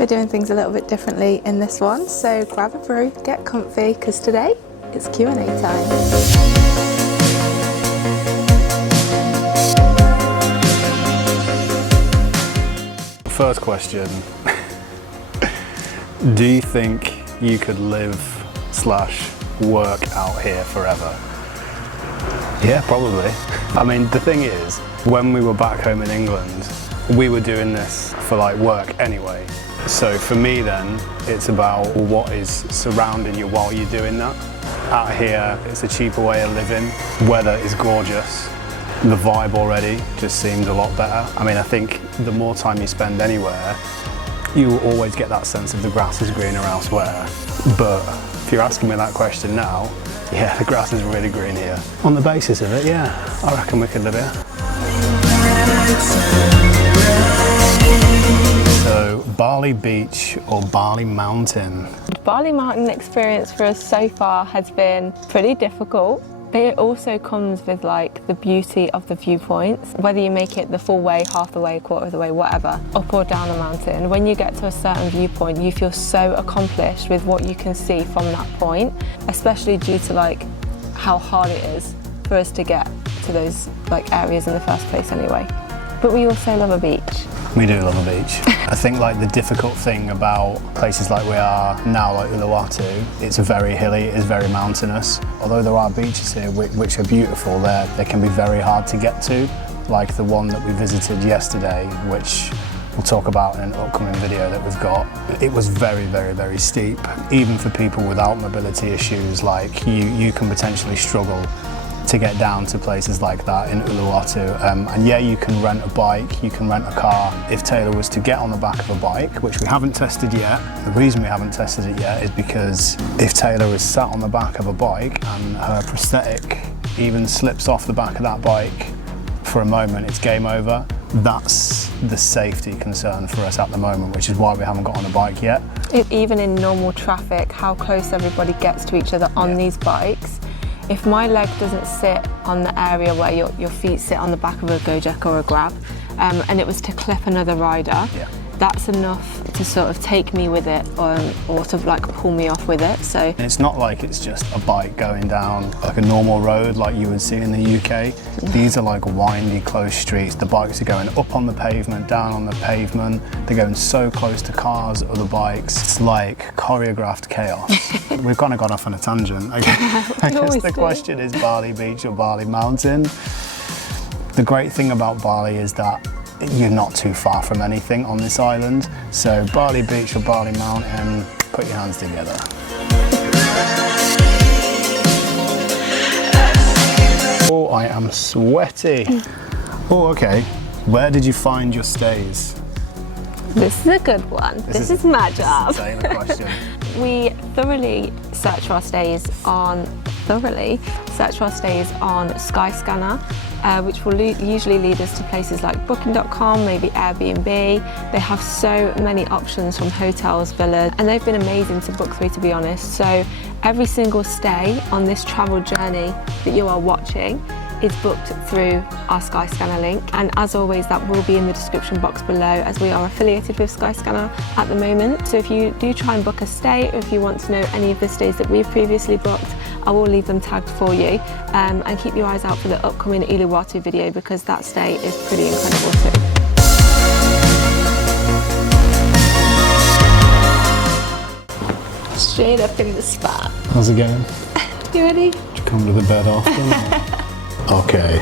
We're doing things a little bit differently in this one, so grab a brew, get comfy, because today it's Q&A time. First question, do you think you could live/work out here forever? Yeah, probably. I mean, the thing is, when we were back home in England, we were doing this for like work anyway. So for me then, it's about what is surrounding you while you're doing that. Out here, it's a cheaper way of living. Weather is gorgeous. The vibe already just seems a lot better. I mean, I think the more time you spend anywhere, you will always get that sense of the grass is greener elsewhere. But if you're asking me that question now, yeah, the grass is really green here. On the basis of it, yeah, I reckon we could live here. So, Barley Beach or Barley Mountain? The Barley Mountain experience for us so far has been pretty difficult. But it also comes with like the beauty of the viewpoints, whether you make it the full way, half the way, quarter of the way, whatever, up or down a mountain. When you get to a certain viewpoint, you feel so accomplished with what you can see from that point, especially due to like how hard it is for us to get to those like areas in the first place anyway. But we also love a beach. We do love a beach. I think like the difficult thing about places like we are now, like Uluwatu, it's very hilly, it's very mountainous. Although there are beaches here which are beautiful, they can be very hard to get to. Like the one that we visited yesterday, which we'll talk about in an upcoming video that we've got. It was very, very, very steep. Even for people without mobility issues, like you can potentially struggle to get down to places like that in Uluwatu. And yeah, you can rent a bike, you can rent a car. If Taylor was to get on the back of a bike, which we haven't tested yet, the reason we haven't tested it yet is because if Taylor is sat on the back of a bike and her prosthetic even slips off the back of that bike for a moment, it's game over. That's the safety concern for us at the moment, which is why we haven't got on a bike yet. Even in normal traffic, how close everybody gets to each other on these bikes. If my leg doesn't sit on the area where your feet sit on the back of a Gojek or a Grab, and it was to clip another rider, that's enough to sort of take me with it or to like pull me off with it. So and it's not like it's just a bike going down like a normal road like you would see in the UK. These are like windy, close streets. The bikes are going up on the pavement, down on the pavement. They're going so close to cars, other bikes. It's like choreographed chaos. We've kind of gone off on a tangent. I guess the question is Barley Beach or Barley Mountain. The great thing about Bali is that you're not too far from anything on this island. So Barley Beach or Barley Mountain, put your hands together. Oh, I am sweaty. Oh, okay. Where did you find your stays? this is a good one. This is my job. This is the question. We thoroughly search for our stays on Skyscanner, which will usually lead us to places like booking.com, maybe Airbnb. They have so many options from hotels, villas, and they've been amazing to book through, to be honest. So every single stay on this travel journey that you are watching is booked through our Skyscanner link, and as always that will be in the description box below, as we are affiliated with Skyscanner at the moment. So if you do try and book a stay, or if you want to know any of the stays that we've previously booked, I will leave them tagged for you, and keep your eyes out for the upcoming Uluwatu video, because that stay is pretty incredible too. Straight up in the spot. How's it going? You ready? Did you come to the bed after? Okay,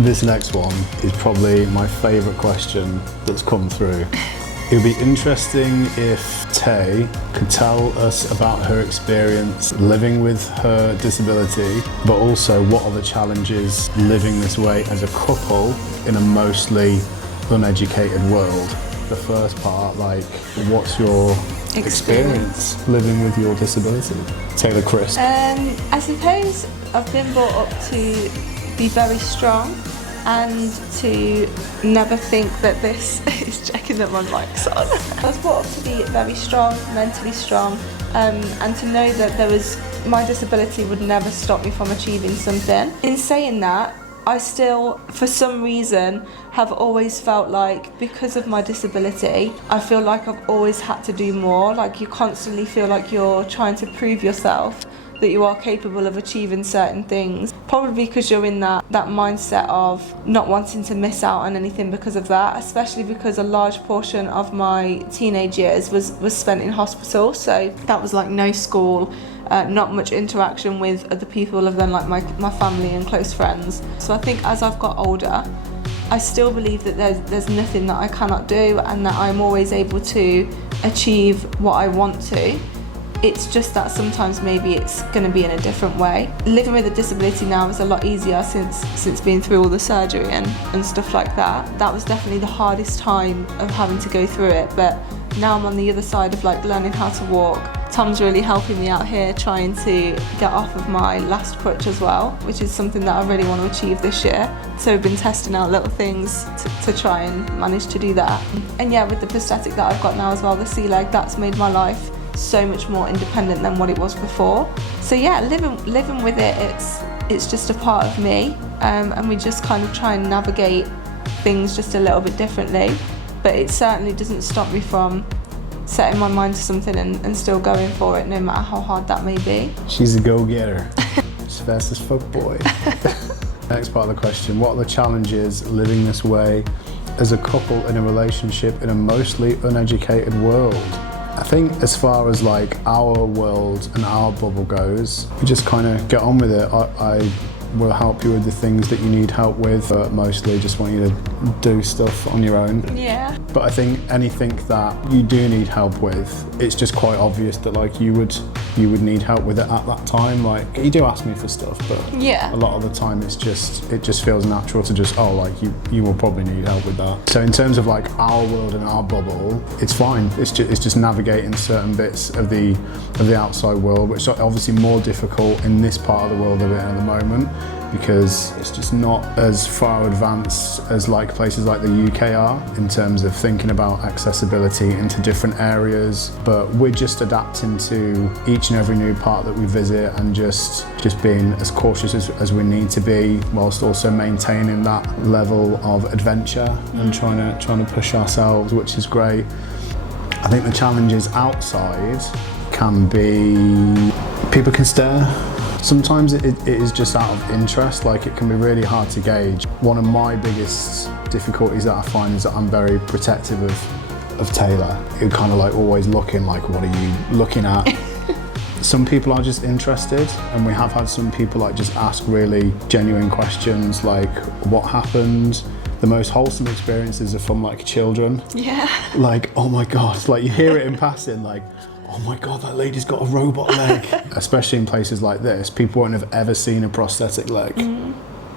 this next one is probably my favourite question that's come through. It would be interesting if Tay could tell us about her experience living with her disability, but also what are the challenges living this way as a couple in a mostly uneducated world. The first part, like, what's your experience living with your disability? Taylor Crisp. I suppose I've been brought up to be very strong and to never think that this is checking that my mic's on. I was brought up to be very strong, mentally strong, and to know that my disability would never stop me from achieving something. In saying that, I still, for some reason, have always felt like, because of my disability, I feel like I've always had to do more. Like, you constantly feel like you're trying to prove yourself that you are capable of achieving certain things, probably because you're in that mindset of not wanting to miss out on anything because of that, especially because a large portion of my teenage years was spent in hospital. So that was like no school, not much interaction with other people other than like my family and close friends. So I think as I've got older, I still believe that there's nothing that I cannot do, and that I'm always able to achieve what I want to. It's just that sometimes maybe it's going to be in a different way. Living with a disability now is a lot easier since being through all the surgery and stuff like that. That was definitely the hardest time of having to go through it, but now I'm on the other side of like learning how to walk. Tom's really helping me out here, trying to get off of my last crutch as well, which is something that I really want to achieve this year. So we've been testing out little things to try and manage to do that. And yeah, with the prosthetic that I've got now as well, the sea leg, that's made my life so much more independent than what it was before. So yeah, living with it, it's just a part of me, and we just kind of try and navigate things just a little bit differently. But it certainly doesn't stop me from setting my mind to something and still going for it, no matter how hard that may be. She's a go-getter. She's fast as fuck, boy. Next part of the question, what are the challenges living this way as a couple in a relationship in a mostly uneducated world? I think as far as like our world and our bubble goes, we just kind of get on with it. I will help you with the things that you need help with, but mostly just want you to do stuff on your own. Yeah. But I think anything that you do need help with, it's just quite obvious that like you would need help with it at that time. Like, you do ask me for stuff, but yeah, a lot of the time it just feels natural to just, oh, like you will probably need help with that. So in terms of like our world and our bubble, it's fine. It's just navigating certain bits of the outside world, which is obviously more difficult in this part of the world of it at the moment, because it's just not as far advanced as like places like the UK are in terms of thinking about accessibility into different areas. But we're just adapting to each and every new part that we visit, and just being as cautious as we need to be, whilst also maintaining that level of adventure and trying to push ourselves, which is great. I think the challenges outside can be, people can stare. Sometimes it is just out of interest, like it can be really hard to gauge. One of my biggest difficulties that I find is that I'm very protective of Taylor. You're kind of like always looking like, what are you looking at? Some people are just interested, and we have had some people like just ask really genuine questions like, what happened? The most wholesome experiences are from like children. Yeah. Like, oh my God, like you hear it in passing, like, oh my God, that lady's got a robot leg. Especially in places like this, people won't have ever seen a prosthetic leg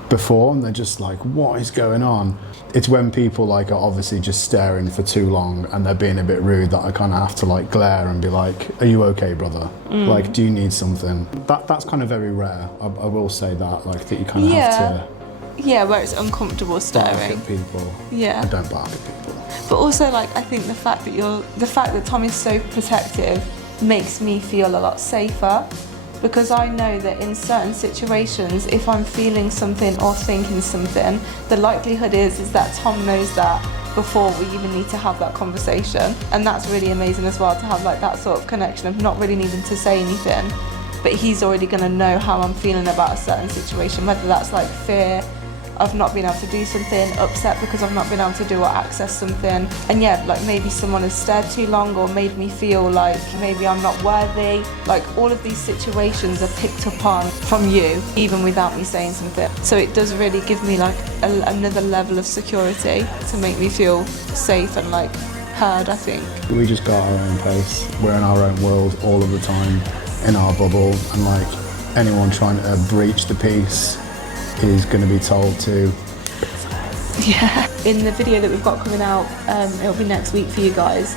before, and they're just like, what is going on? It's when people like are obviously just staring for too long and they're being a bit rude that I kind of have to like glare and be like, are you okay, brother? Like, do you need something? That's kind of very rare. I will say that, like, that you kind of have to. Yeah, where it's uncomfortable Bark staring at people. Yeah. I don't bark at people. But also, like, I think the fact that Tom is so protective makes me feel a lot safer, because I know that in certain situations, if I'm feeling something or thinking something, the likelihood is that Tom knows that before we even need to have that conversation. And that's really amazing as well, to have like that sort of connection of not really needing to say anything, but he's already going to know how I'm feeling about a certain situation, whether that's like fear of not being able to do something, upset because I've not been able to do or access something. And yeah, like maybe someone has stared too long or made me feel like maybe I'm not worthy. Like, all of these situations are picked up on from you, even without me saying something. So it does really give me like another level of security to make me feel safe and like heard, I think. We just got our own pace. We're in our own world all of the time, in our bubble, and like anyone trying to breach the peace is going to be told to. Yeah. In the video that we've got coming out, it'll be next week for you guys,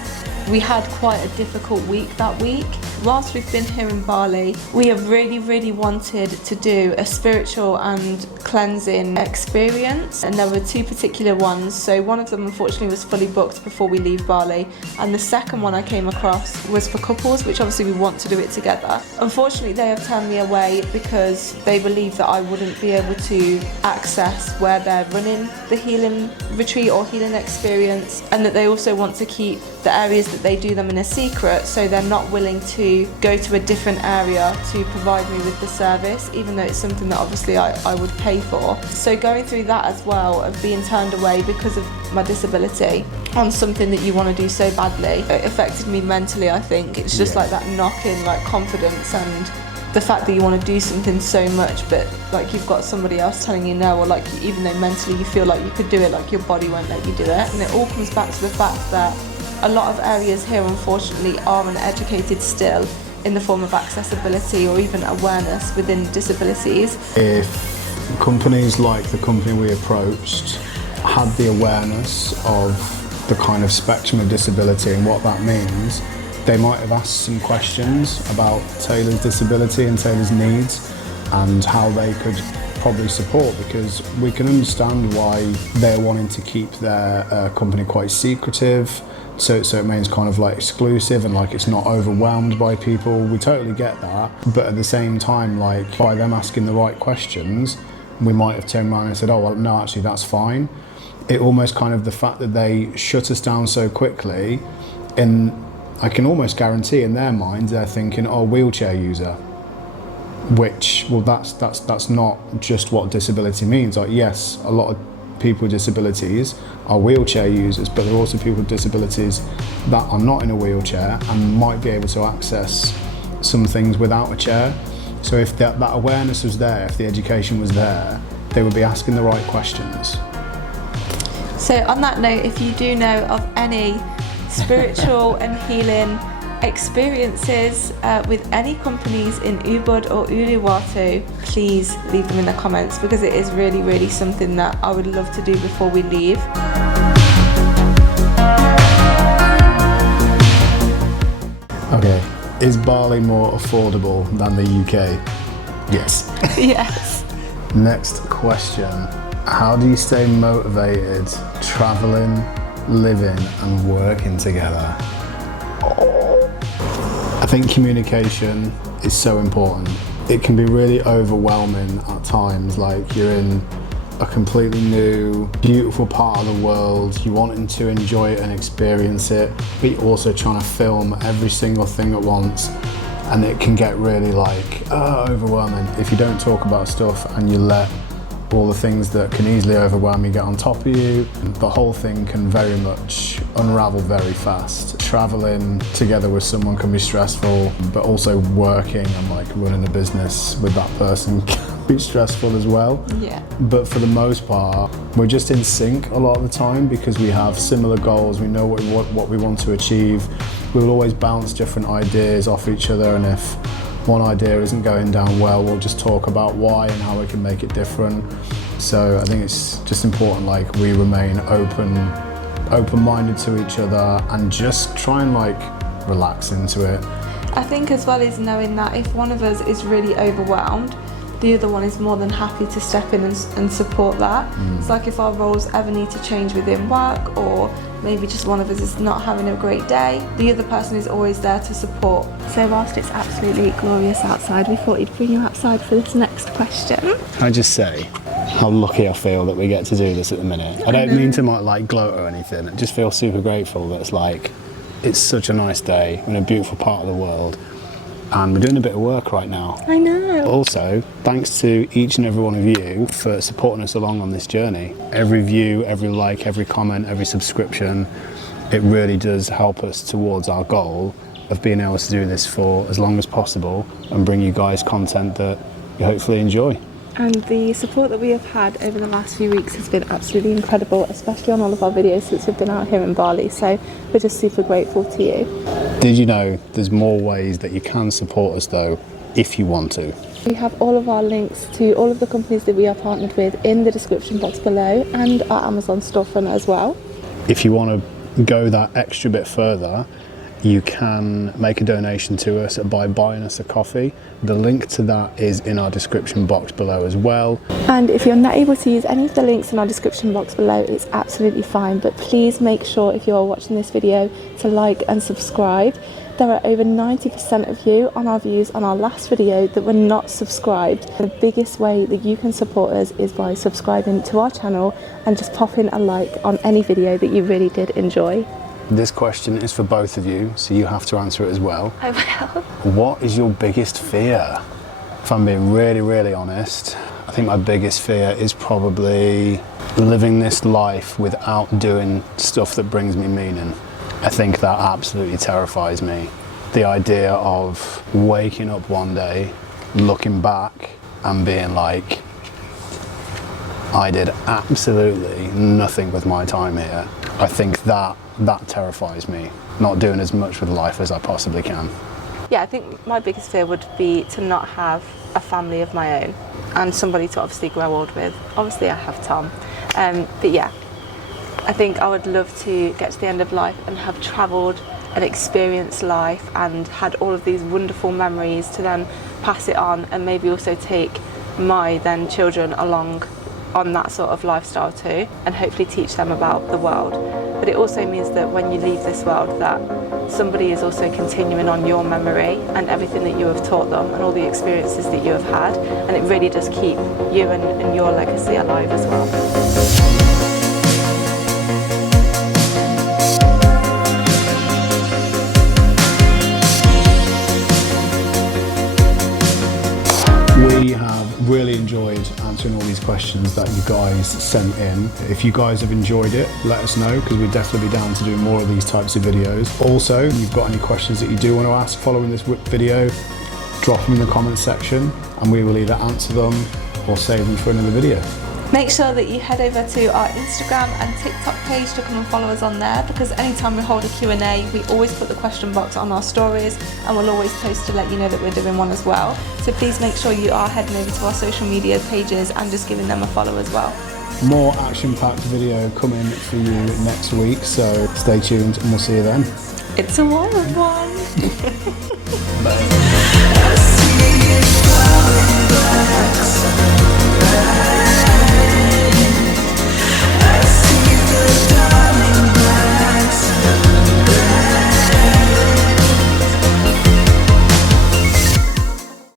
We had quite a difficult week that week. Whilst we've been here in Bali, we have really wanted to do a spiritual and cleansing experience, and there were two particular ones. So one of them unfortunately was fully booked before we leave Bali, and the second one I came across was for couples, which obviously we want to do it together. Unfortunately, they have turned me away because they believe that I wouldn't be able to access where they're running the healing retreat or healing experience, and that they also want to keep the areas that they do them in a secret, so they're not willing to go to a different area to provide me with the service, even though it's something that obviously I would pay for. So going through that as well, of being turned away because of my disability on something that you want to do so badly, it affected me mentally, I think. It's just like that knock in like confidence, and the fact that you want to do something so much, but like you've got somebody else telling you no, or like even though mentally you feel like you could do it, like your body won't let you do it. And it all comes back to the fact that a lot of areas here unfortunately are uneducated still in the form of accessibility or even awareness within disabilities. If companies like the company we approached had the awareness of the kind of spectrum of disability and what that means, they might have asked some questions about Taylor's disability and Taylor's needs and how they could probably support, because we can understand why they're wanting to keep their company quite secretive, so it remains kind of like exclusive and like it's not overwhelmed by people. We totally get that, but at the same time, like by them asking the right questions, we might have turned around and said, oh well, no, actually that's fine. It almost kind of the fact that they shut us down so quickly, I can almost guarantee in their minds they're thinking, oh, wheelchair user, which, well, that's not just what disability means. Like, yes, a lot of people with disabilities are wheelchair users, but there are also people with disabilities that are not in a wheelchair and might be able to access some things without a chair. So if that awareness was there, if the education was there, they would be asking the right questions. So on that note, if you do know of any spiritual and healing experiences with any companies in Ubud or Uluwatu, please leave them in the comments, because it is really something that I would love to do before we leave. Okay, is Barley more affordable than the UK? Yes. Yes. Next question. How do you stay motivated traveling, living and working together? I think communication is so important. It can be really overwhelming at times, like you're in a completely new, beautiful part of the world, you're wanting to enjoy it and experience it, but you're also trying to film every single thing at once, and it can get really like overwhelming if you don't talk about stuff and you let all the things that can easily overwhelm you get on top of you. The whole thing can very much unravel very fast. Traveling together with someone can be stressful, but also working and like running a business with that person can be stressful as well. Yeah. But for the most part, we're just in sync a lot of the time because we have similar goals, we know what we want to achieve. We'll always bounce different ideas off each other, and if one idea isn't going down well, we'll just talk about why and how we can make it different. So I think it's just important, like we remain open-minded to each other and just try and like relax into it. I think as well is knowing that if one of us is really overwhelmed, the other one is more than happy to step in and support that. It's like if our roles ever need to change within work, or maybe just one of us is not having a great day, the other person is always there to support. So whilst it's absolutely glorious outside, we thought we'd bring you outside for this next question. Can I just say how lucky I feel that we get to do this at the minute? I don't mean to like gloat or anything, I just feel super grateful that it's such a nice day in a beautiful part of the world, and we're doing a bit of work right now. I know. Also, thanks to each and every one of you for supporting us along on this journey. Every view, every like, every comment, every subscription, it really does help us towards our goal of being able to do this for as long as possible and bring you guys content that you hopefully enjoy. And the support that we have had over the last few weeks has been absolutely incredible, especially on all of our videos since we've been out here in Bali. So we're just super grateful to you. Did you know there's more ways that you can support us though, if you want to? We have all of our links to all of the companies that we are partnered with in the description box below, and our Amazon storefront as well. If you want to go that extra bit further you can make a donation to us by buying us a coffee. The link to that is in our description box below as well. And if you're not able to use any of the links in our description box below, it's absolutely fine, but please make sure if you are watching this video to like and subscribe. There are over 90% of you on our views on our last video that were not subscribed. The biggest way that you can support us is by subscribing to our channel and just popping a like on any video that you really did enjoy. This question is for both of you, so you have to answer it as well. I will. What is your biggest fear? If I'm being really honest, I think my biggest fear is probably living this life without doing stuff that brings me meaning. I think that absolutely terrifies me. The idea of waking up one day, looking back and being like, I did absolutely nothing with my time here. I think that terrifies me, not doing as much with life as I possibly can. Yeah, I think my biggest fear would be to not have a family of my own and somebody to obviously grow old with. Obviously I have Tom, but yeah, I think I would love to get to the end of life and have travelled and experienced life and had all of these wonderful memories to then pass it on, and maybe also take my then children along on that sort of lifestyle too, and hopefully teach them about the world. But it also means that when you leave this world, that somebody is also continuing on your memory and everything that you have taught them and all the experiences that you have had, and it really does keep you and your legacy alive as well. We have really enjoyed answering all these questions that you guys sent in. If you guys have enjoyed it, let us know, because we'd definitely be down to do more of these types of videos. Also, if you've got any questions that you do want to ask following this video, drop them in the comments section and we will either answer them or save them for another video. Make sure that you head over to our Instagram and TikTok page to come and follow us on there, because anytime we hold a Q&A, we always put the question box on our stories, and we'll always post to let you know that we're doing one as well. So please make sure you are heading over to our social media pages and just giving them a follow as well. More action-packed video coming for you next week, so stay tuned and we'll see you then. It's a wild one. Bye.